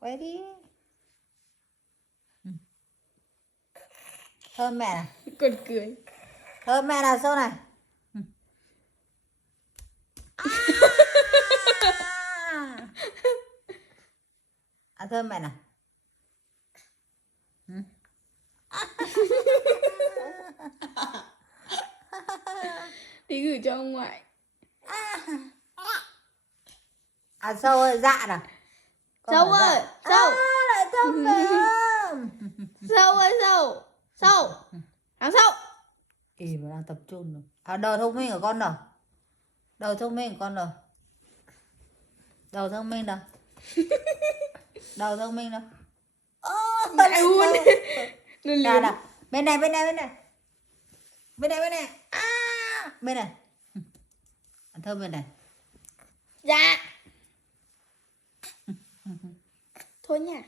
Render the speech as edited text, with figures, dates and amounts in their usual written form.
Quay đi. Thơm mẹ này. Còn cười. Thơm mẹ nào sâu này. Thơm mẹ này. Tí gửi cho ông ngoại. Sâu ơi, dạ nào. Sâu ơi, sâu. Lại thơm mẹ. Sâu ơi, sâu. Sâu. Thằng sâu. Mà đang tập trung rồi. Đầu thông minh của con đâu? Đầu thông minh của con đâu? Đầu thông minh đâu? Đầu thông minh đâu? Lại luôn. Nó liếm. Nào. Bên này. Bên này. Bên này. Thơm bên này. Dạ. Thôi nha.